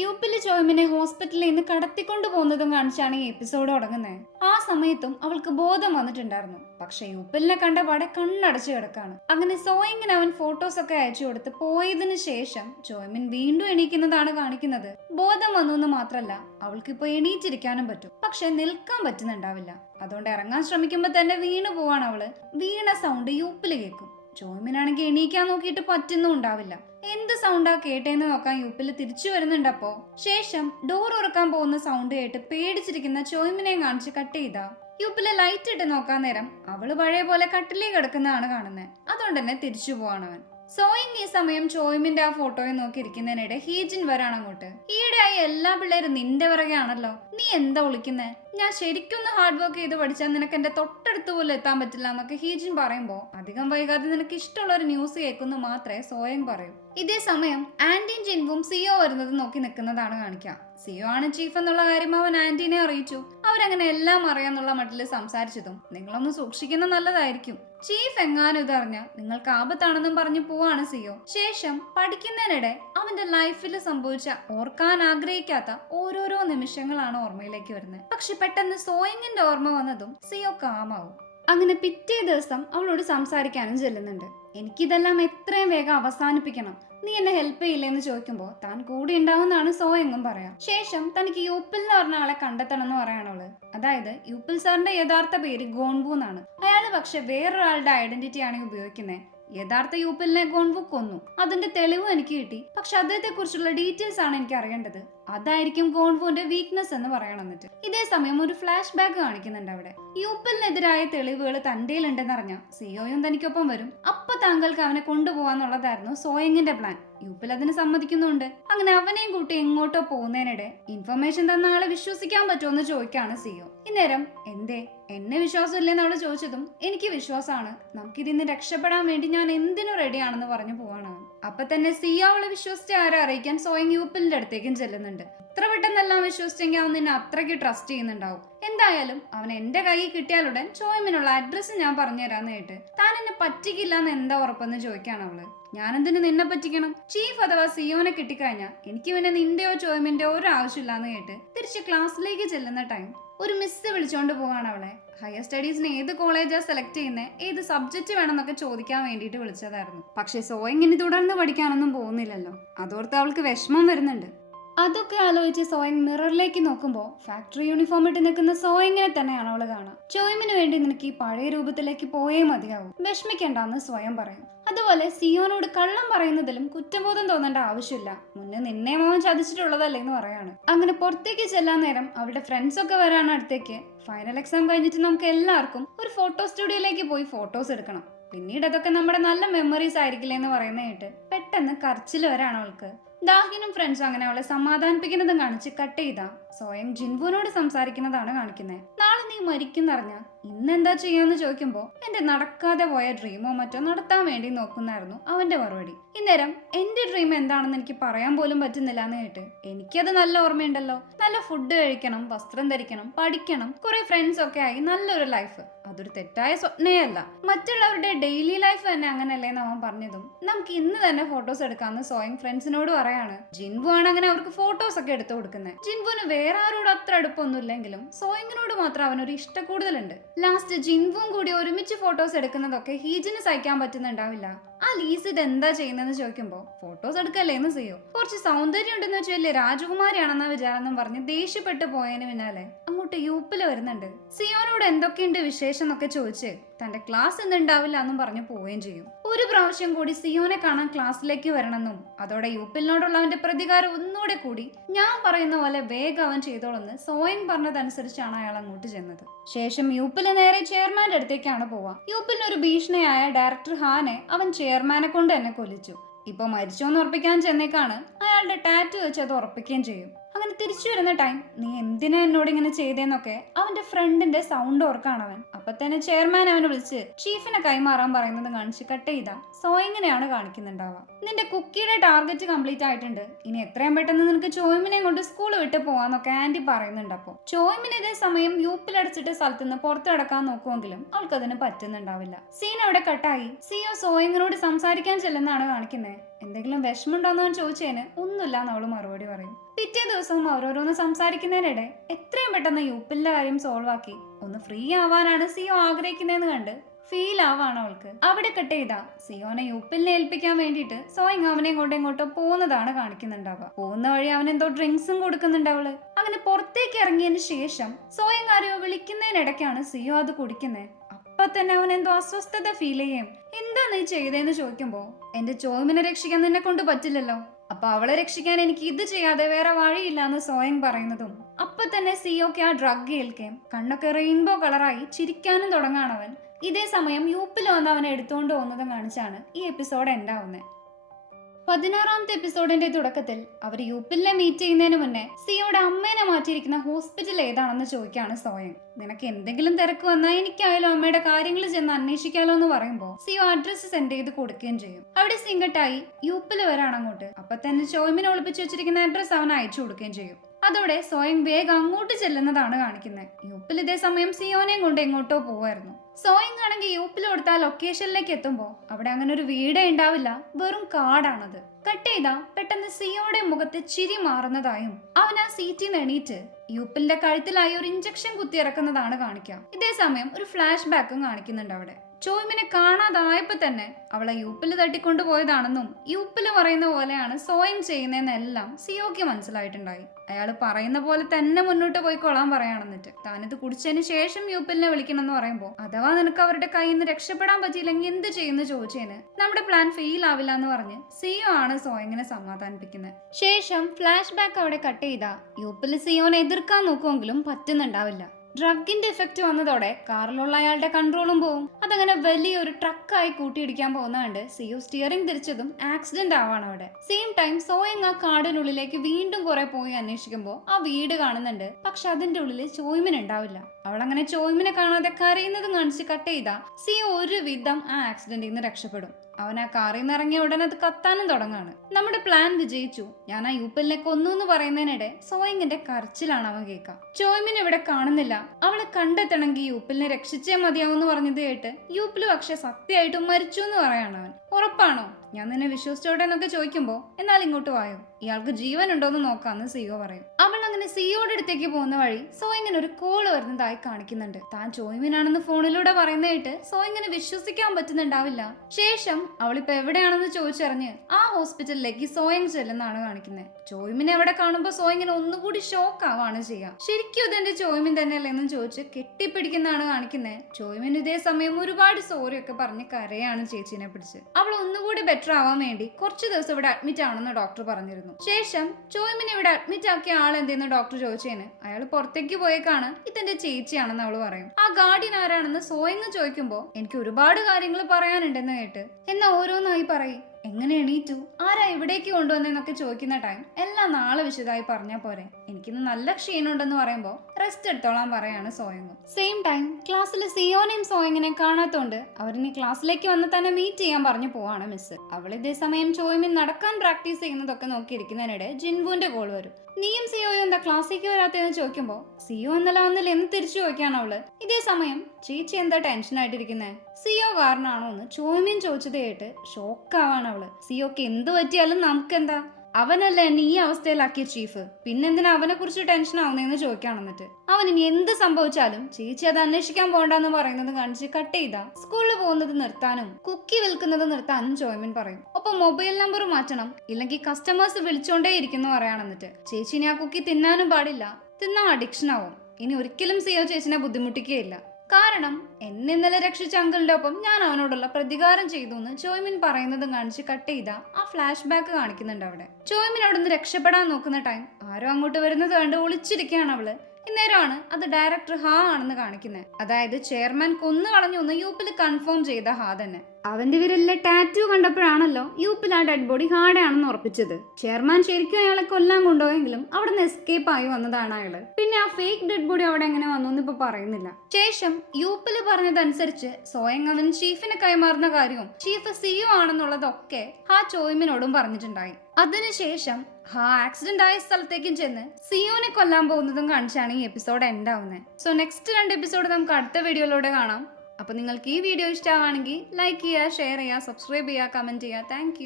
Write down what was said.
യൂപ്പിലെ ചോയ്മിനെ ഹോസ്പിറ്റലിൽ നിന്ന് കടത്തിക്കൊണ്ടു പോകുന്നതും കാണിച്ചാണ് ഈ എപ്പിസോഡ് തുടങ്ങുന്നത്. ആ സമയത്തും അവൾക്ക് ബോധം വന്നിട്ടുണ്ടായിരുന്നു. പക്ഷെ യൂപ്പിലിനെ കണ്ടപാടെ കണ്ണടച്ചു കിടക്കാണ്. അങ്ങനെ സോയിങ്ങിന് അവൻ ഫോട്ടോസ് ഒക്കെ അയച്ചു കൊടുത്ത് പോയതിനു ശേഷം ചോയ്മിൻ വീണ്ടും എണീക്കുന്നതാണ് കാണിക്കുന്നത്. ബോധം വന്നു എന്ന് മാത്രല്ല, അവൾക്കിപ്പോ എണീറ്റിരിക്കാനും പറ്റും, പക്ഷെ നിൽക്കാൻ പറ്റുന്നുണ്ടാവില്ല. അതുകൊണ്ട് ഇറങ്ങാൻ ശ്രമിക്കുമ്പോ തന്നെ വീണു പോവാണ് അവള്. വീണ സൗണ്ട് യൂപ്പില് കേൾക്കും. ചോയ്മിനാണെങ്കിൽ എണീക്കാൻ നോക്കിയിട്ട് പറ്റുന്നും ഉണ്ടാവില്ല. എന്ത് സൗണ്ടാ കേട്ടേന്ന് നോക്കാൻ യൂപ്പില് തിരിച്ചു വരുന്നുണ്ടപ്പോ. ശേഷം ഡോർ ഉറക്കാൻ പോകുന്ന സൗണ്ട് കേട്ട് പേടിച്ചിരിക്കുന്ന ചോയ്മിനെ കാണിച്ച് കട്ട് ചെയ്താ. യൂപ്പില് ലൈറ്റ് ഇട്ട് നോക്കാൻ നേരം അവള് പഴയ പോലെ കട്ടിലേ കിടക്കുന്നതാണ് കാണുന്നത്. അതുകൊണ്ട് തന്നെ തിരിച്ചു പോവാണവൻ. സോയിങ് ഈ സമയം ചോയ്മിന്റെ ആ ഫോട്ടോയെ നോക്കിയിരിക്കുന്നതിനിടെ ഹീജിൻ വരാണ് അങ്ങോട്ട്. ഈയിടെയായി എല്ലാ പിള്ളേരും നിന്റെ പിറകെ ആണല്ലോ, നീ എന്താ വിളിക്കുന്നേ? ഞാൻ ശരിക്കൊന്ന് ഹാർഡ് വർക്ക് ചെയ്ത് പഠിച്ചാൽ നിനക്ക് എന്റെ തൊട്ടടുത്ത് പോലും എത്താൻ പറ്റില്ല എന്നൊക്കെ ഹീജിൻ പറയുമ്പോ അധികം വൈകാതെ നിനക്ക് ഇഷ്ടമുള്ള ഒരു ന്യൂസ് കേൾക്കുന്നു മാത്രമേ സോയിങ് പറയൂ. ഇതേ സമയം ആന്റിയും ജിൻവും സിയോ വരുന്നത് നോക്കി നിൽക്കുന്നതാണ് കാണിക്കുക. സിയോ ആണ് ചീഫ് എന്നുള്ള കാര്യം അവൻ ആന്റീനെ അറിയിച്ചു. അവരങ്ങനെ എല്ലാം അറിയാന്നുള്ള മട്ടില് സംസാരിച്ചതും നിങ്ങളൊന്ന് സൂക്ഷിക്കുന്നത് നല്ലതായിരിക്കും. ചീഫ് എങ്ങാനും ഇതറിഞ്ഞ നിങ്ങൾക്ക് ആപത്താണെന്നും പറഞ്ഞു പോവാണ് സിയോ. ശേഷം പഠിക്കുന്നതിനിടെ അവന്റെ ലൈഫിൽ സംഭവിച്ച ഓർക്കാൻ ആഗ്രഹിക്കാത്ത ഓരോരോ നിമിഷങ്ങളാണ് ഓർമ്മയിലേക്ക് വരുന്നത്. പക്ഷെ പെട്ടെന്ന് സോയിങ്ങിന്റെ ഓർമ്മ വന്നതും സിയോ കാമാവും. അങ്ങനെ പിറ്റേ ദിവസം അവളോട് സംസാരിക്കാനും ചെല്ലുന്നുണ്ട്. എനിക്കിതെല്ലാം എത്രയും വേഗം അവസാനിപ്പിക്കണം, നീ എന്നെ ഹെൽപ്പ് ചെയ്യില്ലെന്ന് ചോദിക്കുമ്പോൾ താൻ കൂടെ ഉണ്ടാവുമെന്നാണ് സോയെങ്ങും പറയാം. ശേഷം തനിക്ക് യൂപ്പിൽ എന്ന് പറഞ്ഞ ആളെ കണ്ടെത്തണം എന്ന് പറയാനുള്ളത്. അതായത് യൂപ്പിൽ സാറിന്റെ യഥാർത്ഥ പേര് ഗോൺവു എന്നാണ്. അയാള് പക്ഷെ വേറൊരാളുടെ ഐഡന്റിറ്റി ആണ് ഉപയോഗിക്കുന്നത്. യഥാർത്ഥ യൂപ്പിലിനെ ഗോൺവു കൊന്നു, അതിന്റെ തെളിവും എനിക്ക് കിട്ടി. പക്ഷെ അദ്ദേഹത്തെ കുറിച്ചുള്ള ഡീറ്റെയിൽസ് ആണ് എനിക്ക് അറിയേണ്ടത്. അതായിരിക്കും ഗോൺവുവിന്റെ വീക്ക്നെസ് എന്ന് പറയണമെന്നിട്ട്. ഇതേ സമയം ഒരു ഫ്ലാഷ് ബാക്ക് കാണിക്കുന്നുണ്ട് അവിടെ. യൂപ്പിലിനെതിരായ തെളിവുകൾ തന്റെ ഉണ്ടെന്നറിഞ്ഞ സിയോയും തനിക്കൊപ്പം വരും. അപ്പൊ താങ്കൾക്ക് അവനെ കൊണ്ടുപോകാന്നുള്ളതായിരുന്നു സോയിങ്ങിന്റെ പ്ലാൻ. യൂപ്പിൽ അതിന് സമ്മതിക്കുന്നുണ്ട്. അങ്ങനെ അവനെയും കൂട്ടി എങ്ങോട്ടോ പോകുന്നതിനിടെ ഇൻഫർമേഷൻ തന്ന ആളെ വിശ്വസിക്കാൻ പറ്റുമോ എന്ന് ചോദിക്കാണ് സിയോ. ഇന്നേരം എന്തേ എന്നെ വിശ്വാസം ഇല്ലെന്ന് അവള് ചോദിച്ചതും എനിക്ക് വിശ്വാസമാണ്, നമുക്കിതിന്ന് രക്ഷപ്പെടാൻ വേണ്ടി ഞാൻ എന്തിനും റെഡിയാണെന്ന് പറഞ്ഞു പോവാണ്. അപ്പൊ തന്നെ സിയോ അവളെ വിശ്വസിച്ച് ആരെ അറിയിക്കാൻ സോയിങ് യൂപ്പിലിന്റെ അടുത്തേക്കും ചെല്ലുന്നുണ്ട്. ഇത്ര പെട്ടെന്നെല്ലാം വിശ്വസിച്ചെങ്കിൽ അവൻ നിന്നെ അത്രയ്ക്ക് ട്രസ്റ്റ് ചെയ്യുന്നുണ്ടാവും. എന്തായാലും അവൻ എന്റെ കയ്യിൽ കിട്ടിയാലുടൻ ചോയ്മിനുള്ള അഡ്രസ്സ് ഞാൻ പറഞ്ഞുതരാന്ന് കേട്ട് താൻ എന്നെ പറ്റിക്കില്ല എന്ന് എന്താ ഉറപ്പെന്ന് ചോദിക്കാണ് അവള്. ഞാനെന്തിനു നിന്നെ പറ്റിക്കണം? ചീഫ് അഥവാ സിയോനെ കിട്ടിക്കഴിഞ്ഞാൽ എനിക്ക് പിന്നെ നിന്റെയോ ചോയ്മിന്റെയോ ഒരു ആവശ്യമില്ലാന്ന് കേട്ട് തിരിച്ച് ക്ലാസ്സിലേക്ക് ചെല്ലുന്ന ടൈം ഒരു മിസ് വിളിച്ചോണ്ട് പോവാണ് അവളെ. ഹയർ സ്റ്റഡീസിന് ഏത് കോളേജാ സെലക്ട് ചെയ്യുന്നത്, ഏത് സബ്ജക്ട് വേണമെന്നൊക്കെ ചോദിക്കാൻ വേണ്ടിയിട്ട് വിളിച്ചതായിരുന്നു. പക്ഷെ സോയിങ് ഇനി തുടർന്ന് പഠിക്കാനൊന്നും പോകുന്നില്ലല്ലോ. അതോർത്ത് അവൾക്ക് വിഷമം വരുന്നുണ്ട്. അതൊക്കെ ആലോചിച്ച് സോയിങ് മിററിലേക്ക് നോക്കുമ്പോൾ ഫാക്ടറി യൂണിഫോം ഇട്ട് നിൽക്കുന്ന സോയിങ്ങിനെ തന്നെയാണ് അവള് കാണാം. ചോയ്മിന് വേണ്ടി നിനക്ക് ഈ പഴയ രൂപത്തിലേക്ക് പോയേ മതിയാവും, വിഷമിക്കണ്ടെന്ന് സ്വയം പറയും. അതുപോലെ സിയോനോട് കള്ളം പറയുന്നതിലും കുറ്റബോധം തോന്നേണ്ട ആവശ്യമില്ല, മുന്നേ നിന്നെ മോൻ ചതിച്ചിട്ടുള്ളതല്ലേ എന്ന് പറയാണ്. അങ്ങനെ പുറത്തേക്ക് ചെല്ലാൻ നേരം അവളുടെ ഫ്രണ്ട്സ് ഒക്കെ വരാണ് അടുത്തേക്ക്. ഫൈനൽ എക്സാം കഴിഞ്ഞിട്ട് നമുക്ക് എല്ലാവർക്കും ഒരു ഫോട്ടോ സ്റ്റുഡിയോയിലേക്ക് പോയി ഫോട്ടോസ് എടുക്കണം, പിന്നീട് അതൊക്കെ നമ്മുടെ നല്ല മെമ്മറീസ് ആയിരിക്കില്ലേ എന്ന് പറയുന്ന കേട്ട് പെട്ടെന്ന് കരച്ചിൽ വരാണ് അവൾക്ക്. ദാഹിനും ഫ്രണ്ട്സും അങ്ങനെ അവളെ സമാധാനിപ്പിക്കുന്നതും കാണിച്ച് കട്ട് ചെയ്താ സ്വയം ജിൻവുവിനോട് സംസാരിക്കുന്നതാണ് കാണിക്കുന്നത്. നാളെ നീ മരിക്കുന്നറിഞ്ഞ ഇന്നെന്താ ചെയ്യാന്ന് ചോദിക്കുമ്പോ എന്റെ നടക്കാതെ പോയ ഡ്രീമോ മറ്റോ നടത്താൻ വേണ്ടി നോക്കുന്നായിരുന്നു അവന്റെ മറുപടി. ഇന്നേരം എന്റെ ഡ്രീം എന്താണെന്ന് എനിക്ക് പറയാൻ പോലും പറ്റുന്നില്ല എന്ന് കേട്ട് എനിക്കത് നല്ല ഓർമ്മയുണ്ടല്ലോ. നല്ല ഫുഡ് കഴിക്കണം, വസ്ത്രം ധരിക്കണം, പഠിക്കണം, കുറെ ഫ്രണ്ട്സ് ഒക്കെ ആയി നല്ലൊരു ലൈഫ്. അതൊരു തെറ്റായ സ്വപ്നേ അല്ല, മറ്റുള്ളവരുടെ ഡെയിലി ലൈഫ് തന്നെ അങ്ങനല്ലേന്ന് അവൻ പറഞ്ഞതും നമുക്ക് ഇന്ന് തന്നെ ഫോട്ടോസ് എടുക്കാമെന്ന് സ്വയം ഫ്രണ്ട്സിനോട് പറയാണ്. ജിൻവു ആണ് അങ്ങനെ അവർക്ക് ഫോട്ടോസ് ഒക്കെ എടുത്തു കൊടുക്കുന്നത്. ജിൻവുവിന് വേറെ ആരോട് അത്ര അടുപ്പൊന്നും ഇല്ലെങ്കിലും സോയിങ്ങിനോട് മാത്രം അവനൊരു ഇഷ്ടക്കൂടുതലുണ്ട്. ലാസ്റ്റ് ജിൻവും കൂടി ഒരുമിച്ച് ഫോട്ടോസ് എടുക്കുന്നതൊക്കെ ഹീജിന് സഹിക്കാൻ പറ്റുന്നുണ്ടാവില്ല. ആ ലീസ് ഇത് എന്താ ചെയ്യുന്നതെന്ന് ചോദിക്കുമ്പോ ഫോട്ടോസ് എടുക്കല്ലേന്ന് ചെയ്യോ, കുറച്ച് സൗന്ദര്യം ഉണ്ടെന്ന് വെച്ച് വലിയ രാജകുമാരിയാണെന്ന വിചാരം പറഞ്ഞ് ദേഷ്യപ്പെട്ടു പോയതിന് പിന്നാലെ അങ്ങോട്ട് യൂപ്പില് വരുന്നുണ്ട്. സിയോനോട് എന്തൊക്കെയുണ്ട് വിശേഷം എന്നൊക്കെ ചോദിച്ച് തന്റെ ക്ലാസ് ഇന്നുണ്ടാവില്ല എന്നും പറഞ്ഞു പോവുകയും ചെയ്യും. ഒരു പ്രാവശ്യം കൂടി സിയോനെ കാണാൻ ക്ലാസ്സിലേക്ക് വരണമെന്നും അതോടെ യൂപ്പിലിനോടുള്ള അവന്റെ പ്രതികാരം ഒന്നുകൂടെ കൂടി ഞാൻ പറയുന്ന പോലെ വേഗം അവൻ ചെയ്തോളെന്ന് സോയിങ് പറഞ്ഞതനുസരിച്ചാണ് അയാൾ അങ്ങോട്ട് ചെന്നത്. ശേഷം യൂപ്പില് നേരെ ചെയർമാന്റെ അടുത്തേക്കാണ് പോവാ. യൂപ്പിലിന് ഒരു ഭീഷണിയായ ഡയറക്ടർ ഹാനെ അവൻ ചെയർമാനെ കൊണ്ട് തന്നെ കൊല്ലിച്ചു. ഇപ്പൊ മരിച്ചോന്ന് ഉറപ്പിക്കാൻ ചെന്നേക്കാണ് അയാളുടെ ടാറ്റു വെച്ച് അത് ഉറപ്പിക്കുകയും ചെയ്യും. അങ്ങനെ തിരിച്ചു വരുന്ന ടൈം നീ എന്തിനാ എന്നോട് ഇങ്ങനെ ചെയ്തേന്നൊക്കെ അവന്റെ ഫ്രണ്ടിന്റെ സൗണ്ട് ഓർക്കാണ് അവൻ. അപ്പൊ തന്നെ ചെയർമാൻ അവനെ വിളിച്ച് ചീഫിനെ കൈമാറാൻ പറയുന്നത് കാണിച്ച് കട്ട് ചെയ്താ സോയിങ്ങിനെയാണ് കാണിക്കുന്നുണ്ടാവുക. നിന്റെ കുക്കിയുടെ ടാർഗറ്റ് കംപ്ലീറ്റ് ആയിട്ടുണ്ട്, ഇനി എത്രയും പെട്ടെന്ന് നിനക്ക് ചോയ്മിനെ കൊണ്ട് സ്കൂൾ വിട്ട് പോവാന്നൊക്കെ ആന്റി പറയുന്നുണ്ട്. അപ്പൊ ചോയ്മിന് ഇതേ സമയം യൂപ്പിലടച്ചിട്ട് സ്ഥലത്ത് നിന്ന് പുറത്ത് കിടക്കാൻ നോക്കുമെങ്കിലും അവൾക്കതിന് പറ്റുന്നുണ്ടാവില്ല. സീൻ അവിടെ കട്ടായി. സിയോ സോയിങ്ങിനോട് സംസാരിക്കാൻ ചെല്ലുന്നതാണ് കാണിക്കുന്നത്. എന്തെങ്കിലും വിഷമമുണ്ടോന്ന് അവൻ ചോദിച്ചതിന് ഒന്നുമില്ല എന്ന് അവള് മറുപടി പറയും. പിറ്റേ ദിവസം അവരോരോന്ന് സംസാരിക്കുന്നതിനിടെ എത്രയും പെട്ടെന്ന് യൂപ്പിലിന്റെ കാര്യം സോൾവ് ആക്കി ഒന്ന് ഫ്രീ ആവാനാണ് സിയോ ആഗ്രഹിക്കുന്നതെന്ന് കണ്ട് ഫീൽ ആവാണ് അവൾക്ക്. അവിടെ കട്ട് ചെയ്താ സിയോനെ യൂപ്പിലിനെ ഏൽപ്പിക്കാൻ വേണ്ടിയിട്ട് സോയിങ് അവനെ കൊണ്ട് ഇങ്ങോട്ടോ പോകുന്നതാണ് കാണിക്കുന്നുണ്ടാവുക. പോകുന്ന വഴി അവൻ എന്തോ ഡ്രിങ്ക്സും കൊടുക്കുന്നുണ്ടാവള്. അങ്ങനെ പുറത്തേക്ക് ഇറങ്ങിയതിന് ശേഷം സോയിങ് ആരെയോ വിളിക്കുന്നതിനിടയ്ക്കാണ് സിയോ അത് കുടിക്കുന്നത്. അപ്പൊ തന്നെ അവൻ എന്തോ അസ്വസ്ഥത ഫീൽ ചെയ്യും. എന്താ നീ ചെയ്തേന്ന് ചോദിക്കുമ്പോ എന്റെ ചോയ്മിനെ രക്ഷിക്കാൻ നിന്നെ കൊണ്ട് പറ്റില്ലല്ലോ, അപ്പൊ അവളെ രക്ഷിക്കാൻ എനിക്ക് ഇത് ചെയ്യാതെ വേറെ വഴിയില്ലാന്ന് സോയിങ് പറയുന്നതും അപ്പൊ തന്നെ സിയോക്ക് ആ ഡ്രഗ് ഏൽക്കുകയും കണ്ണൊക്കെ റെയിൻബോ കളറായി ചിരിക്കാനും തുടങ്ങാണവൻ. ഇതേ സമയം യൂപ്പിൽ വന്ന് അവനെ എടുത്തുകൊണ്ട് പോകുന്നതും കാണിച്ചാണ് ഈ എപ്പിസോഡ് എൻഡാവുന്നത്. 16ാമത്തെ എപ്പിസോഡിന്റെ തുടക്കത്തിൽ അവർ യൂപ്പിലിനെ മീറ്റ് ചെയ്യുന്നതിന് മുന്നേ സിയോയുടെ അമ്മേനെ മാറ്റിയിരിക്കുന്ന ഹോസ്പിറ്റൽ ഏതാണെന്ന് ചോദിക്കാണ് സോയങ്. നിനക്ക് എന്തെങ്കിലും തിരക്ക് വന്നാൽ എനിക്കായാലും അമ്മയുടെ കാര്യങ്ങൾ ചെന്ന് അന്വേഷിക്കാലോ എന്ന് പറയുമ്പോൾ സിയോ അഡ്രസ്സ് സെൻഡ് ചെയ്ത് കൊടുക്കുകയും ചെയ്യും. അവിടെ സിംഗട്ടായി യൂപ്പിൽ വരാണ് അങ്ങോട്ട്. അപ്പൊ തന്നെ ചോയ്മിനെ ഒളിപ്പിച്ചു വെച്ചിരിക്കുന്ന അഡ്രസ്സ് അവൻ അയച്ചു കൊടുക്കുകയും ചെയ്യും. അതോടെ സോയിങ് വേഗം അങ്ങോട്ട് ചെല്ലുന്നതാണ് കാണിക്കുന്നത്. യൂപ്പിൽ ഇതേ സമയം സിയോനെയും കൊണ്ട് എങ്ങോട്ടോ പോവായിരുന്നു. സോയിങ് ആണെങ്കിൽ യൂപ്പിൽ കൊടുത്ത ലൊക്കേഷനിലേക്ക് എത്തുമ്പോ അവിടെ അങ്ങനെ ഒരു വീടേ ഉണ്ടാവില്ല, വെറും കാടാണത്. കട്ട് ചെയ്താ പെട്ടെന്ന് സിയോയുടെ മുഖത്ത് ചിരി മാറുന്നതായും അവൻ ആ സീറ്റിൽ നിന്ന് എണീറ്റ് യൂപ്പിലിന്റെ കഴുത്തിലായി ഒരു ഇഞ്ചക്ഷൻ കുത്തിയിറക്കുന്നതാണ് കാണിക്കുക. ഇതേ സമയം ഒരു ഫ്ലാഷ് ബാക്കും കാണിക്കുന്നുണ്ട്. അവിടെ ചോയ്മിനെ കാണാതായപ്പോ തന്നെ അവളെ യൂപ്പില് തട്ടിക്കൊണ്ടുപോയതാണെന്നും യൂപ്പില് പറയുന്ന പോലെയാണ് സോയിങ് ചെയ്യുന്നതെന്നെല്ലാം സിയോക്ക് മനസ്സിലായിട്ടുണ്ടായി. അയാൾ പറയുന്ന പോലെ തന്നെ മുന്നോട്ട് പോയിക്കൊള്ളാൻ പറയാണെന്നിട്ട് താനിത് കുടിച്ചതിന് ശേഷം യൂപ്പിലിനെ വിളിക്കണം എന്ന് പറയുമ്പോൾ അഥവാ നിനക്ക് അവരുടെ കയ്യിൽ നിന്ന് രക്ഷപ്പെടാൻ പറ്റിയില്ലെങ്കിൽ എന്ത് ചെയ്യുന്നു ചോദിച്ചതിന് നമ്മുടെ പ്ലാൻ ഫെയിൽ ആവില്ല എന്ന് പറഞ്ഞ് സിയോ ആണ് സോയിങ്ങിനെ സമാധാനിപ്പിക്കുന്നത്. ശേഷം ഫ്ലാഷ് ബാക്ക് അവിടെ കട്ട് ചെയ്താ യൂപ്പില് സിയോനെ എതിർക്കാൻ നോക്കുമെങ്കിലും പറ്റുന്നുണ്ടാവില്ല. ഡ്രഗിന്റെ എഫക്റ്റ് വന്നതോടെ കാറിലുള്ള അയാളുടെ കൺട്രോളും പോവും. അതങ്ങനെ വലിയൊരു ട്രക്കായി കൂട്ടിയിടിക്കാൻ പോകുന്നതുകൊണ്ട് സിയോ സ്റ്റിയറിംഗ് തിരിച്ചതും ആക്സിഡന്റ് ആവാണ് അവിടെ. സെയിം ടൈം സോയിങ് ആ കാടിനുള്ളിലേക്ക് വീണ്ടും കുറെ പോയി അന്വേഷിക്കുമ്പോൾ ആ വീട് കാണുന്നുണ്ട്. പക്ഷെ അതിന്റെ ഉള്ളിൽ ചോയ്മിൻ ഉണ്ടാവില്ല. അവളങ്ങനെ ചോയ്മിനെ കാണാതെ കരയുന്നതും കാണിച്ച് കട്ട് ചെയ്താ സിയോ ഒരു വിധം ആ ആക്സിഡന്റിൽ നിന്ന് രക്ഷപ്പെടും. അവൻ ആ കാറിൽ നിന്ന് ഇറങ്ങിയ ഉടനെ അത് കത്താനും തുടങ്ങാണ്. നമ്മുടെ പ്ലാൻ വിജയിച്ചു, ഞാൻ ആ യൂപ്പിലിനെ കൊന്നു എന്ന് പറയുന്നതിനിടെ സോയിങ്ങിന്റെ കരച്ചിലാണ് അവൻ കേൾക്കുക. ചോയ്മിൻ ഇവിടെ കാണുന്നില്ല. അവളെ കണ്ടെത്തണമെങ്കിൽ യൂപ്പിലിനെ രക്ഷിച്ചേ മതിയാവും പറഞ്ഞത് കേട്ട് യൂപ്പിൽ പക്ഷെ സത്യമായിട്ടും മരിച്ചു എന്ന് പറയാണ് അവൻ. ഉറപ്പാണോ? ഞാൻ നിന്നെ വിശ്വസിച്ചോട്ടെ എന്നൊക്കെ ചോദിക്കുമ്പോ എന്നാൽ ഇങ്ങോട്ട് വായോ, ഇയാൾക്ക് ജീവൻ ഉണ്ടോന്ന് നോക്കാന്ന് സിയോ പറയും. അവൾ അങ്ങനെ സിയോയുടെ അടുത്തേക്ക് പോകുന്ന വഴി സോയിങ്ങിന് ഒരു കോള് വരുന്നതായി കാണിക്കുന്നുണ്ട്. താൻ ചോയ്മിനാണെന്ന് ഫോണിലൂടെ പറയുന്ന കേട്ട് സോയിങ്ങിന് വിശ്വസിക്കാൻ പറ്റുന്നുണ്ടാവില്ല. ശേഷം അവളിപ്പോ എവിടെയാണെന്ന് ചോദിച്ചറിഞ്ഞ് ആ ഹോസ്പിറ്റലിലേക്ക് സോയിങ് ചെല്ലുന്നതാണ് കാണിക്കുന്നത്. ചോയ്മിനെ എവിടെ കാണുമ്പോ സോയിങ്ങിന് ഒന്നുകൂടി ഷോക്ക് ആവാണ് ചെയ്യുക. ശരിക്കും ഇതെന്റെ ചോയ്മിൻ തന്നെയല്ലേ എന്ന് ചോദിച്ച് കെട്ടിപ്പിടിക്കുന്നതാണ് കാണിക്കുന്നത്. ചോയ്മിൻ ഇതേ സമയം ഒരുപാട് സോറി ഒക്കെ പറഞ്ഞ് കരയാണ് ചേച്ചീനെ പിടിച്ച്. അവൾ ഒന്നുകൂടി ബെറ്റർ ആവാൻ വേണ്ടി കുറച്ച് ദിവസം ഇവിടെ അഡ്മിറ്റ് ആവണമെന്ന് ഡോക്ടർ പറഞ്ഞിരുന്നു. ശേഷം ചോയ്മിനെ ഇവിടെ അഡ്മിറ്റ് ആക്കിയ ആൾ എന്തെന്ന് ഡോക്ടർ ചോദിച്ചതിന് അയാൾ പുറത്തേക്ക് പോയേക്കാണ് ഇതെന്റെ ചേച്ചിയാണെന്ന് അവള് പറയും. ആ ഗാർഡിയൻ ആരാണെന്ന് സോയിങ് ചോദിക്കുമ്പോ എനിക്ക് ഒരുപാട് കാര്യങ്ങൾ പറയാനുണ്ടെന്ന് കേട്ട് എന്നാ ഓരോന്നായി പറയും. എങ്ങനെ എണീറ്റു, ആരാ ഇവിടേക്ക് കൊണ്ടുവന്നെന്നൊക്കെ ചോദിക്കുന്ന ടൈം എല്ലാം നാളെ വിശദമായി പറഞ്ഞാൽ പോരെ, എനിക്കിന്ന് നല്ല ക്ഷീണമുണ്ടെന്ന് പറയുമ്പോൾ റെസ്റ്റ് എടുത്തോളാൻ പറയാണ് സോയിങ്ങും. സെയിം ടൈം ക്ലാസ്സിൽ സിയോനെയും സോയിങ്ങിനെ കാണാത്തോണ്ട് അവരിനി ക്ലാസ്സിലേക്ക് വന്ന് തന്നെ മീറ്റ് ചെയ്യാൻ പറഞ്ഞു പോവാണ് മിസ്. അവൾ ഇതേ സമയം ചോയ്മിൻ നടക്കാൻ പ്രാക്ടീസ് ചെയ്യുന്നതൊക്കെ നോക്കിയിരിക്കുന്നതിനിടെ ജിൻവുന്റെ കോൾ വരും. നീയും സിയോയും എന്താ ക്ലാസ്സിലേക്ക് വരാത്തതെന്ന് ചോദിക്കുമ്പോൾ സിയോ എന്നല്ല വന്നില്ല എന്ന് തിരിച്ചു ചോദിക്കാണ് അവള്. ഇതേ സമയം ചേച്ചി എന്താ ടെൻഷൻ ആയിട്ടിരിക്കുന്നേ, സിയോ കാരണമാണോ എന്ന് ചോയ്മിൻ ചോദിച്ചത് കേട്ട് ഷോക്കാവാണ് അവള്. സിയോക്ക് എന്ത് പറ്റിയാലും നമുക്കെന്താ, അവനല്ലേ എന്നെ ഈ അവസ്ഥയിലാക്കിയ ചീഫ്, പിന്നെന്തിനാ അവനെ കുറിച്ച് ടെൻഷൻ ആവുന്നതെന്ന് ചോദിക്കാണെന്നിട്ട് അവൻ ഇനി എന്ത് സംഭവിച്ചാലും ചേച്ചി അത് അന്വേഷിക്കാൻ പോണ്ടെന്ന് പറയുന്നത് കാണിച്ച് കട്ട് ചെയ്താ സ്കൂളിൽ പോകുന്നത് നിർത്താനും കുക്കി വിൽക്കുന്നത് നിർത്താനും ചോയ്മിൻ പറയും. ഒപ്പം മൊബൈൽ നമ്പർ മാറ്റണം, ഇല്ലെങ്കിൽ കസ്റ്റമേഴ്സ് വിളിച്ചോണ്ടേ ഇരിക്കുന്നു പറയാണെന്നിട്ട് ചേച്ചി ഇനി ആ കുക്കി തിന്നാനും പാടില്ല, തിന്നാ അഡിക്ഷൻ ആവും. ഇനി ഒരിക്കലും സിയോ ചേച്ചിനെ ബുദ്ധിമുട്ടിക്കുകയില്ല, കാരണം എന്നെ ഇന്നലെ രക്ഷിച്ച അങ്കിളിന്റെ ഒപ്പം ഞാൻ അവനോടുള്ള പ്രതികാരം ചെയ്തു എന്ന് ചോയ്മിൻ പറയുന്നതും കാണിച്ച് കട്ട് ചെയ്ത ആ ഫ്ലാഷ് ബാക്ക് കാണിക്കുന്നുണ്ട്. അവിടെ ചോയ്മിൻ അവിടെ നിന്ന് രക്ഷപ്പെടാൻ നോക്കുന്ന ടൈം ആരോ അങ്ങോട്ട് വരുന്നത് കണ്ട് ഒളിച്ചിരിക്കുകയാണ് അവള്. ഇന്നേരമാണ് അത് ഡയറക്ടർ ഹാ ആണെന്ന് കാണിക്കുന്നത്. അതായത് ചെയർമാൻ കൊന്നു കളഞ്ഞു എന്ന് യൂപ്പിൽ കൺഫേം ചെയ്ത ഹാ തന്നെ. അവന്റെ വിരലിലെ ടാറ്റു കണ്ടപ്പോഴാണല്ലോ യൂപ്പിൽ ആ ഡെഡ് ബോഡി ഹാഡയാണെന്ന് ഉറപ്പിച്ചത്. ചെയർമാൻ ശരിക്കും അയാളെ കൊല്ലാൻ കൊണ്ടുപോയെങ്കിലും അവിടെ നിന്ന് എസ്കേപ്പ് ആയി വന്നതാണ് അയാള്. പിന്നെ ആ ഫേക്ക് ഡെഡ് ബോഡി അവിടെ എങ്ങനെ വന്നു എന്ന് ഇപ്പൊ പറയുന്നില്ല. ശേഷം യൂപ്പിൽ പറഞ്ഞതനുസരിച്ച് സോയങ് അവൻ ചീഫിനെ കൈമാറുന്ന കാര്യവും ചീഫ് സിയോ ആണെന്നുള്ളതൊക്കെ ഹാ ചോയ്മിനോടും പറഞ്ഞിട്ടുണ്ടായി. അതിനുശേഷം ഹാ ആക്സിഡന്റ് ആയ സ്ഥലത്തേക്കും ചെന്ന് സിയോനെ കൊല്ലാൻ പോകുന്നതും കാണിച്ചാണ് ഈ എപ്പിസോഡ് എൻഡ് ആവുന്നത്. സോ നെക്സ്റ്റ് 2 എപ്പിസോഡ് നമുക്ക് അടുത്ത വീഡിയോയിലൂടെ കാണാം. അപ്പോൾ നിങ്ങൾക്ക് ഈ വീഡിയോ ഇഷ്ടമാണെങ്കിൽ ലൈക്ക് ചെയ്യുക, ഷെയർ ചെയ്യുക, സബ്സ്ക്രൈബ് ചെയ്യുക, കമന്റ് ചെയ്യുക. താങ്ക്